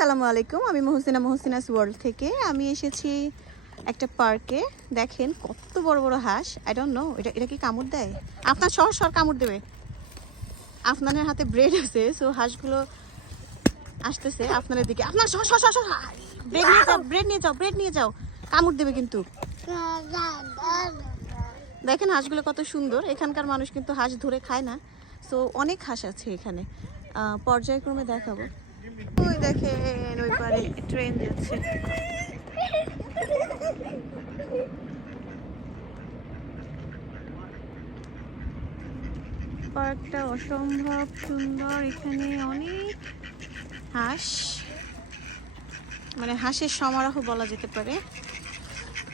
আসসালামু আলাইকুম। আমি মহসিনা মহসিনাস ওয়ার্ল্ড থেকে। আমি এসেছি একটা পার্কে। দেখেন কত বড় বড় হাঁস। আই ডোন্ট নো এটা এটা কি কামড় দেয়? আপনার সর সর কামড় দেবে। আপনাদের হাতে ব্রেড আছে সো হাঁসগুলো আসতেছে আপনাদের দিকে। আপনার সর সর সর ব্রেড নিয়ে যাও ব্রেড নিয়ে যাও ব্রেড নিয়ে যাও। কামড় দেবে কিন্তু। দেখেন হাঁসগুলো কত সুন্দর। এখানকার মানুষ কিন্তু হাঁস ধরে খায় না। সো অনেক হাঁস আছে এখানে। পর্যায়ক্রমে দেখাবো। ওই দেখেন ওই পারে ট্রেন যাচ্ছে। পার্কটা অসম্ভব সুন্দর, এখানে অনেক হাঁস। মানে হাঁসের সমারোহ বলা যেতে পারে।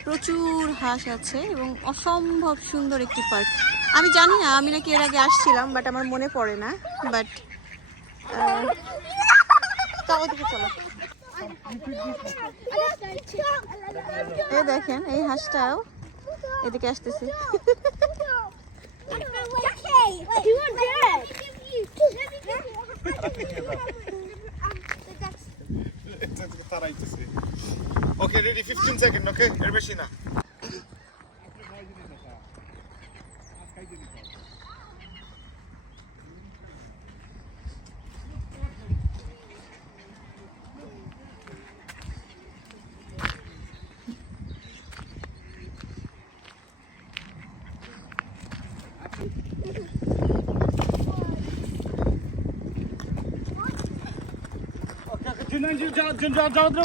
প্রচুর হাঁস আছে এবং অসম্ভব সুন্দর একটি পার্ক। আমি জানি না, আমি নাকি এর আগে আসছিলাম বাট আমার মনে পড়ে না। বাট চলো দিকে চলো এই দেখেন এই হাঁসটাও এদিকে আসতেছে তারাইতেছে ওকে রেডি 15 সেকেন্ড ওকে এর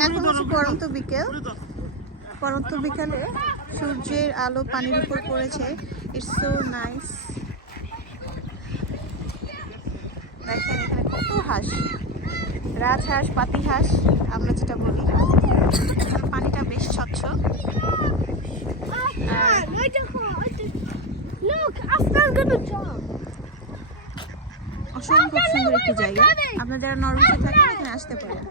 এখন পরন্ত বিকেল পরন্ত বিকেলে সূর্যের আলো পানির উপর পড়েছে ইটস সো নাইস দেখেন এখানে কত হাঁস রাজহাঁস পাতি হাঁস আমরা যেটা বলি পানিটা বেশ স্বচ্ছ jump. অসম্ভব সুন্দর একটি জায়গা। আপনারা যারা নরওয়েতে থাকেন এখানে আসতে পারেন।